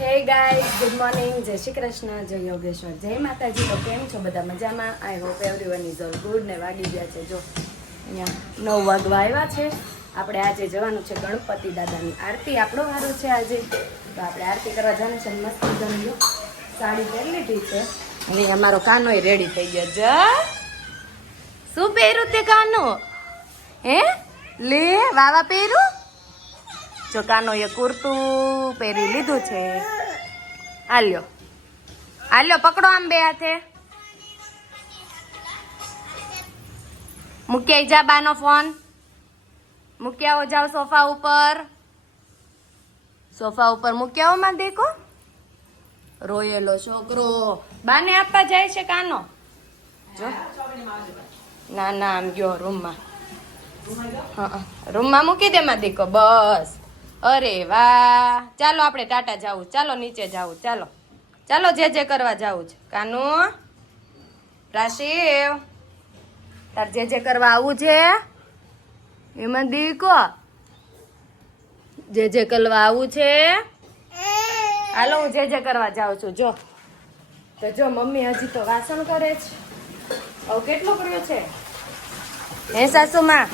Hey guys, good morning, જય શ્રી કૃષ્ણ, જય યોગેશ્વર, જય માતાજી. તો કેમ છો બધા? મજામાં? I hope everyone is all good. ને વાગી ગયા છે જો અહીંયા 9 વાગવા આવ્યા છે. આપણે આજે જવાનું છે ગણપતિ દાદાની આરતી. આપણો વારો છે આજે, તો આપણે આરતી કરવા જવાનું છે. મસ્ત મજાની સાડી પહેરી લીધી છે અને અમારો કાનોય રેડી થઈ ગયો. જા શું પહેર્યું તે કાનો? હે લે વાવા પહેર્યું. જો કાનો એ કુર્તું પહેરી લીધું છે. હાલ્યો હાલ્યો, પકડો આમ બે હાથે. મૂક્યા જા બાનો ફોન, મૂક્યાઓ જાઓ સોફા ઉપર. સોફા ઉપર મૂક્યાઓ માં દેખો. રોયેલો છોકરો બાને આપવા જાય છે કાનો. જો ના ના, આમ ગયો રૂમમાં. હા, રૂમમાં મૂકી દે માં દીકો. બસ. અરે વાહ, ચાલો આપણે ટાટા જાવું. ચાલો નીચે જાવું. ચાલો ચાલો, જે કરવા જાવું છે. કાનુ રાશિવ, તાર જે કરવા આવું છે એમાં દીકો. જે કરવા આવું છે. હાલો, હું જે કરવા જાઉં છું. જો તો જો મમ્મી હજી તો વાસણ કરે છે. હવે કેટલું કર્યું છે હે સાસુમાં?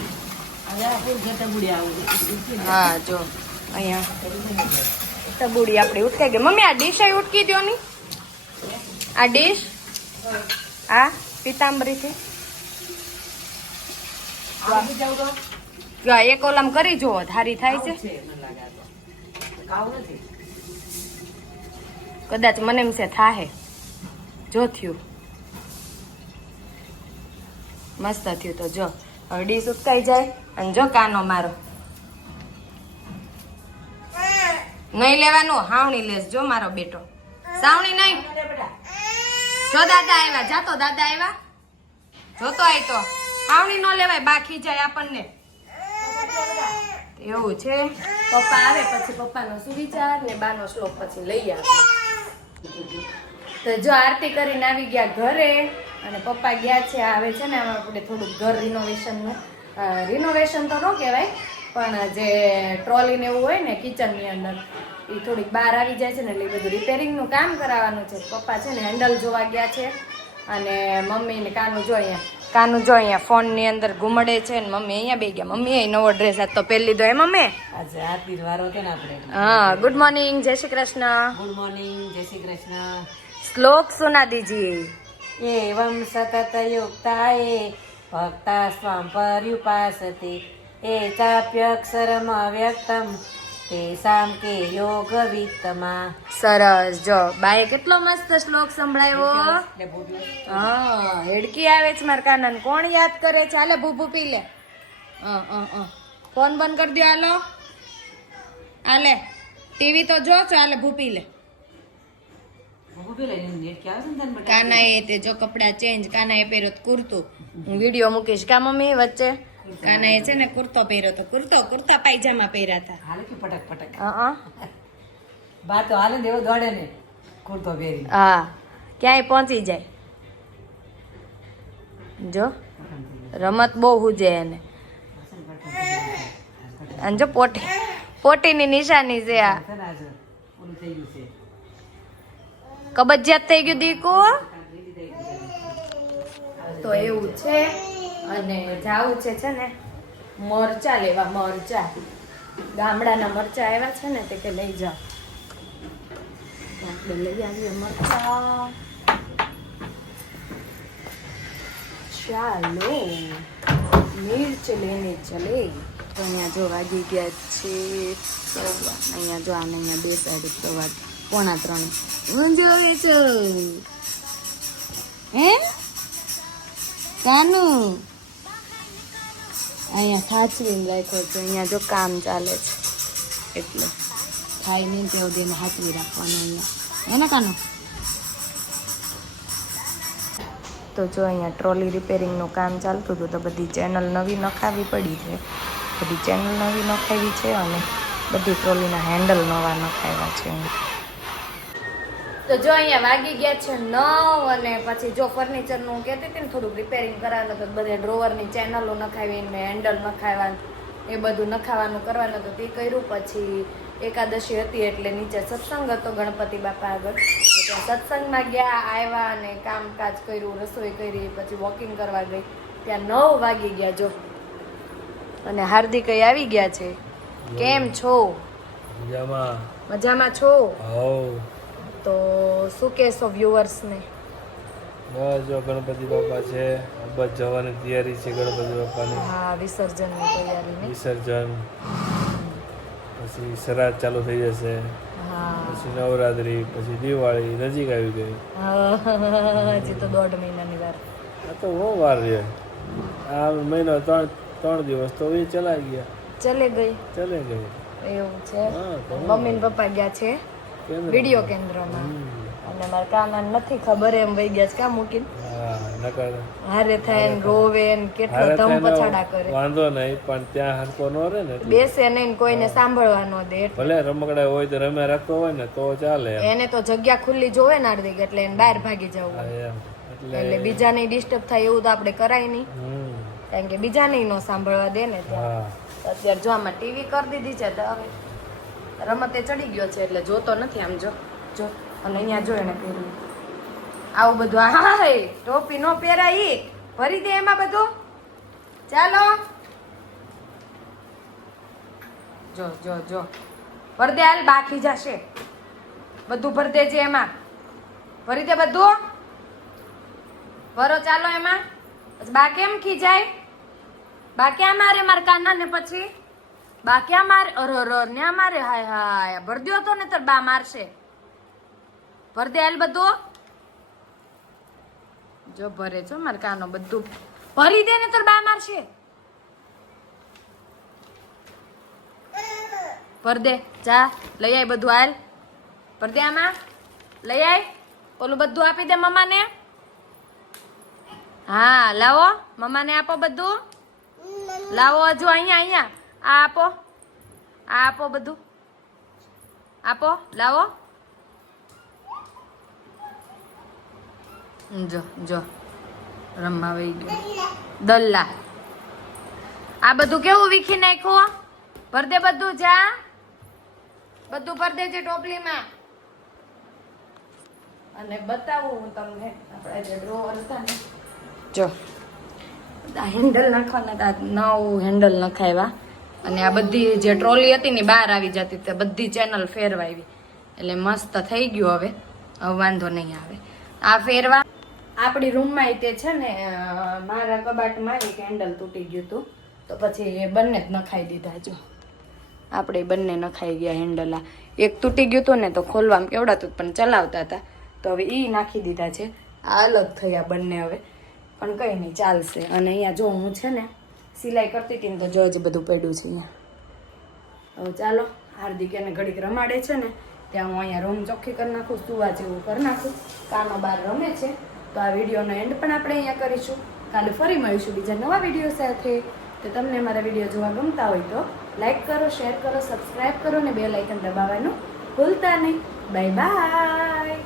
હા જો અહીંયા ટબુડી આપડી ઉઠકાઈ ગઈ. મમ્મી આ ડીશ ઉઠકી દો ની. આ ડીશ આ પીતાંબરી થી એક ઓલામ કરી જુઓ, ધારી થાય છે. કદાચ મને એમ છે થાહે. જો થયું મસ્ત થયું. તો જો હવે ડીશ ઉટકાઈ જાય અને જો કાનો મારો નહીં લેવાનું. હાવણી લેસ જો મારો બેટો. સાવણી નહીં. જો દાદા આવ્યા, જાતો દાદા આવ્યા. જોતો આય તો હાવણી નો લેવાય, બાકી જાય આપણને. એવું છે. પપ્પા આવે પછી પપ્પાનો સુવિચાર ને બાનો શ્લોક પછી લઈ આવે. તો જો આરતી કરીને આવી ગયા ઘરે અને પપ્પા ગયા છે. આવે છે ને આપણે થોડુંક ઘર રિનોવેશન તો ન કહેવાય, પણ જે ટ્રોલી ને એવું હોય ને કિચનની અંદર, એ થોડીક બહાર આવી જાય છે ને, એટલે એ બધું રિપેરિંગનું કામ કરાવવાનું છે. પપ્પા છે ને હેન્ડલ જોવા ગયા છે અને મમ્મી ને કાનું જો અહીંયા ફોનની અંદર ઘુમડે છે ને મમ્મી અહીંયા બે ગયા. મમ્મી એ નવો ડ્રેસ આજ તો પહેરી લીધો. હે મમ્મી? આજે આરતી વારો છે ને આપણે. હા, ગુડ મોર્નિંગ, જય શ્રી કૃષ્ણ. ગુડ મોર્નિંગ, જય શ્રી કૃષ્ણ. શ્લોક સુના દીજીએ. એવં સતત યુક્તાએ ભક્તા સ્વામ પર્યુપાસતે એ ચાપ્યક્ષરમ અવ્યક્તમ તેસામ કે યોગ વિત્તમા. સરસ. જો બાએ કેટલો મસ્ત શ્લોક સંભળાયો. હા, હેડકી આવે છે મારા કાનાને. કોણ યાદ કરે છે? હાલે ભૂભુ પી લે. ફોન બંધ કરી દો. હાલો હાલે, ટીવી તો જો છો. હાલે ભૂપી લે. કાના એ તે જો કપડા ચેન્જ. કાના એ પહેર્યો કુર્તું. હું વિડીયો મૂકીશ કા મમ્મી વચ્ચે. કાના એ છે ને કુર્તો પહેર્યો તો કુર્તા પાયજામા પહેર્યા હતા. હાલે કે પટક પટક. હા બા તો હાલે દેવો દોડે ને કુર્તો પહેરી. હા, ક્યાંય પહોંચી જાય. જો રમત બહુ હુજે એને. અને જો પોટીની નિશાની છે. આ કબજિયાત થઈ ગયું દીકુ. તો એવું છે. અને જાવું છે ને મરચા લેવા. મરચા ગામડાના મરચા આવ્યા છે ને, તે કે લઈ જાઓ. આપણે લઈ આવીએ મરચા. ચાલો મિર્ચ લેને ચલે. તો અહીંયા જો વાગી ગયા છે 9. અહીંયા જો આને અહીંયા બેસાડી 2:45. મંજોવે છો હે કાનું? અહીંયા સાચવીને રાખ્યો છે. અહીંયા જો કામ ચાલે છે એટલે ખાઈ નહીં તેવું દે હાચવી રાખવાનું અહીંયા. હે ને કાનું? તો જો અહીંયા ટ્રોલી રિપેરિંગનું કામ ચાલતું હતું, તો બધી ચેનલ નવી નખાવી પડી છે. બધી ચેનલ નવી નખાવી છે અને બધી ટ્રોલીના હેન્ડલ નવા નખાવ્યા છે. તો જો અહીંયા વાગી ગયા છે 9 અને પછી જો ફર્નિચરનું કહેતી હતી ને થોડુંક રિપેરિંગ કરાવવાનું હતું. બધે ડ્રોવરની ચેનલો નખાવીને હેન્ડલ નખાવ્યા એ બધું નખાવાનું કરવાનું હતું. તે કર્યું. પછી એકાદશી હતી એટલે નીચે સત્સંગ હતો ગણપતિ બાપા આગળ. તો ત્યાં સત્સંગમાં ગયા, આવ્યા અને કામકાજ કર્યું, રસોઈ કરી, પછી વોકિંગ કરવા ગઈ. ત્યાં 9 વાગી ગયા જો. અને હાર્દિક આવી ગયા છે. કેમ છો? મજામાં. મજામાં છો? હાઉ. તો શું કહેશો વ્યુઅર્સને? બસ જો ગણપતિ બાપા છે, બસ જવાની તૈયારી છે ગણપતિ બાપાની. હા, વિસર્જનની તૈયારી. વિસર્જન પછી શ્રાદ્ધ ચાલુ થઈ જશે, હા, પછી નવરાત્રી, પછી દિવાળી નજીક આવી ગઈ. હજી તો 1.5 મહિનાની વાર. આ તો બહુ વાર છે. આ મહિનો 3 દિવસ તો એ ચલા ગયા, ચલે ગઈ. ચલે ગઈ. એવું છે. હા, તો મમ્મી ને પપ્પા ગયા છે કેન્દ્રમાં. વિડીયો કેન્દ્રમાં. અને મારા કાના નથી ખબર એમ વહી ગયા છે કા મૂકીને. હા, નકર હારે થાય ને રોવે ને કેટલો હારે ધમ થઈને પછાડા કરે. વાંધો નહીં, પણ ત્યાં હરકો ન રહે ને એટલે. બેસે નહીં ને કોઈને સાંભળવા ન દે એટલે. ભલે રમકડા હોય તો રમે રાખતો હોય ને તો ચાલે એમ. એને તો જગ્યા ખુલ્લી જોવે ને હાર્દિક એટલે એને બહાર ભાગી જવું. હા, એમ. એટલે બીજાને ડિસ્ટર્બ થાય એવું તો આપણે કરાય નહીં, કારણ કે બીજાને ન સાંભળવા દે ને ત્યાં. હા. અત્યારે જો આમાં ટીવી કરી દીધી છે તો હવે રમતે ચડી ગયો છે એટલે જોતો નથી. આમ જો જો અને અહીંયા જો એને પહેર્યું આવું બધું. હા હે ટોપી નો પહેરાય ઈ ભરી દે એમાં બધું. ચાલો જો જો જો ભર દે હાલ, બાકી જશે બધું. ભર દેજે એમાં, ભરી દે બધું. ભરો ચાલો એમાં. પછી બા કેમ ખીજાય? બા ક્યાં મારે માર કાના ને? પછી બા ક્યાં મારે? અર ન્યા મારે? હાય હાય ભર દ્યો તો ને તાર બા મારશે. ભર દે હાલ બધું. જો ભરે છો માર કાનો બધું. ભરી દે ને તાર બા મારશે. ભર દે જા, લઈ આય બધું હાલ. ભર દે આમાં, લઈ આય. ઓલું બધું આપી દે મમ્માને. હા લાવો, મમ્માને આપો બધું. લાવો હજુ અહીંયા અહીંયા આ આપો, આ આપો બધું આપો. લાવો જો જો રમવા વહી ગયો દલ્લા. આ બધું કેવું વીખી નાખ્યું? ભર દે બધું. જા બધું ભર દેજે ટોપલીમાં. અને બતાવું હું તમને આપણા જે ડ્રોવર હતા ને, જો હેન્ડલ નાખવાના હતા, 9 હેન્ડલ નખાવ્યા. અને આ બધી જે ટ્રોલી હતી ને બહાર આવી જતી, તે બધી ચેનલ ફેરવાવી એટલે મસ્ત થઈ ગયું. હવે વાંધો નહીં આવે આ ફેરવા. આપણી રૂમમાં તે છે ને મારા કબાટમાં એક હેન્ડલ તૂટી ગયું હતું, તો પછી એ બંને જ નખાઈ દીધા. જો આપણે બંને નખાઈ ગયા હેન્ડલ. આ એક તૂટી ગયું હતું ને તો ખોલવામાં કેવડાતું પણ ચલાવતા હતા, તો હવે એ નાખી દીધા છે. આ અલગ થયા બંને હવે, પણ કંઈ નહીં ચાલશે. અને અહીંયા જો હું છે ને સિલાઈ કરતી હતી ને તો જો જ બધું પડ્યું છે અહીંયા. હવે ચાલો હાર્દિક એને ઘડીક રમાડે છે ને ત્યાં હું અહીંયા રૂમ ચોખ્ખી કરી નાખું, સુવા જેવું કરી નાખું. કાનો બહાર રમે છે. તો આ વિડીયોનો એન્ડ પણ આપણે અહીંયા કરીશું. કાલે ફરી મળીશું બીજા નવા વિડીયો સાથે. તો તમને મારા વિડીયો જોવા ગમતા હોય તો લાઈક કરો, શેર કરો, સબસ્ક્રાઈબ કરો ને બેલ આઇકન દબાવવાનું ભૂલતા નહીં. Bye bye.